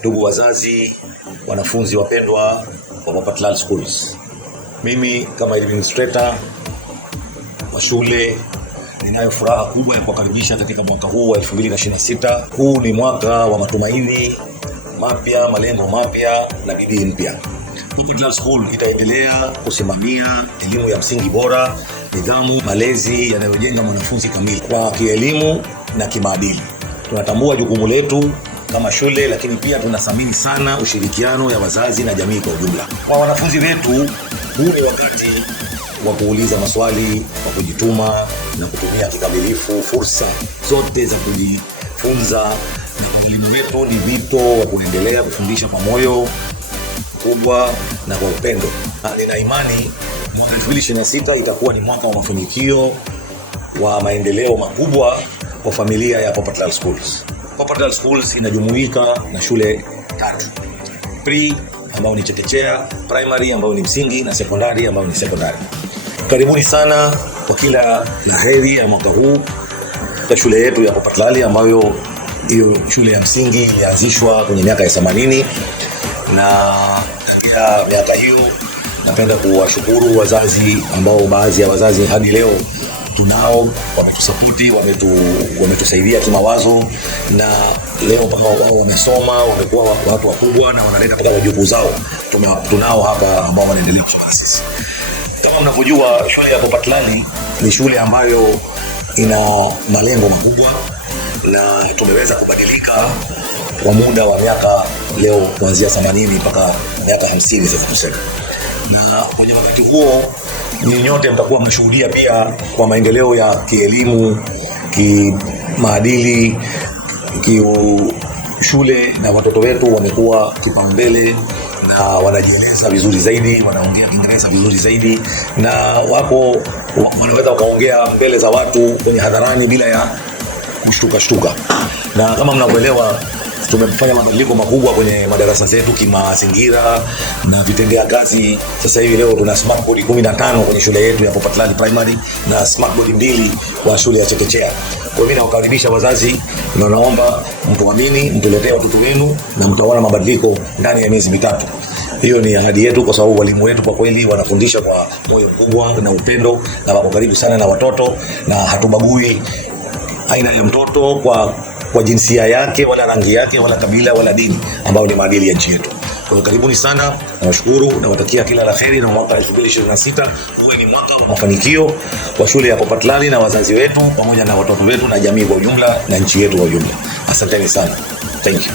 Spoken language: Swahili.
Ndugu wazazi, wanafunzi wapendwa wa Papa Tlal Schools, mimi kama administrator wa shule ninayo furaha kubwa ya kuwakaribisha katika mwaka huu wa 2026. Huu ni mwaka wa matumaini mapya, malengo mapya na bidii mpya. Papa Tlal School itaendelea kusimamia elimu ya msingi bora, nidhamu, malezi yanayojenga mwanafunzi kamili kwa kielimu na kimaadili. Tunatambua jukumu letu kama shule, lakini pia tunathamini sana ushirikiano ya wazazi na jamii kwa ujumla. Kwa wanafunzi wetu, huu ni wakati wa kuuliza maswali, wa kujituma na kutumia kikamilifu fursa zote za kujifunza. Na elimu yetu ni wito wa kuendelea kufundisha kwa moyo mkubwa na kwa upendo. Na nina imani mwaka 2026 itakuwa ni mwaka wa mafanikio wa maendeleo makubwa kwa familia ya Papa Tlal Schools. Papa Tlal Schools inajumuika na shule 3. Pre ambao ni chekechea, primary ambao ni msingi na sekondari ambao ni sekondari. Karibuni sana kwa kila laheri ya mwaka huu kwa shule yetu ya Papa Tlal, ambayo hiyo shule ya msingi ilianzishwa kwenye miaka ya 80, na katika miaka hiyo napenda kuwashukuru wazazi ambao baadhi ya wazazi hadi leo tunao wametusapoti, wametusaidia kimawazo, na leo mpaka wao wamesoma, wamekuwa watu wakubwa na wanaleta kwa wajukuu zao. Tunao hapa ambao wanaendelea kusoma sisi. Kama mnavyojua, shule ya Papa Tlal ni shule ambayo ina malengo makubwa, na tumeweza kubadilika kwa muda wa miaka leo kuanzia 80 mpaka miaka 50 sasa tuseme. Na kwenye wakati huo ni nyote mtakuwa mnashuhudia pia kwa maendeleo ya kielimu, kimaadili, shule, na watoto wetu wamekuwa kipaumbele na wanajieleza vizuri zaidi, wanaongea Kiingereza vizuri zaidi, na wako wanaweza wakaongea mbele za watu kwenye hadharani bila ya kushtuka. Na kama mnavyoelewa, tumefanya mabadiliko makubwa kwenye madarasa zetu kimazingira na vitendea kazi. Sasa hivi leo tuna smart board 15 kwenye shule yetu ya Papa Tlal Primary na smart board 2 kwa shule ya chekechea. Kwa mimi nawakaribisha wazazi, na naomba mtuamini, mtuletee watoto wenu na mtaona mabadiliko ndani ya miezi mitatu. Hiyo ni ahadi yetu, kwa sababu walimu wetu kwa kweli wanafundisha kwa moyo mkubwa na upendo, na wako karibu sana na watoto, na hatubagui aina ya mtoto kwa jinsia yake wala rangi yake wala kabila wala dini, ambao ni maadili ya nchi yetu. Kwa hiyo karibuni sana, nawashukuru na watakia kila laheri, na mwaka 2026 uwe ni mwaka wa mafanikio kwa shule ya Papa Tlal na wazazi wetu pamoja na watoto wetu na jamii kwa ujumla na nchi yetu kwa ujumla. Asanteni sana. Thank you.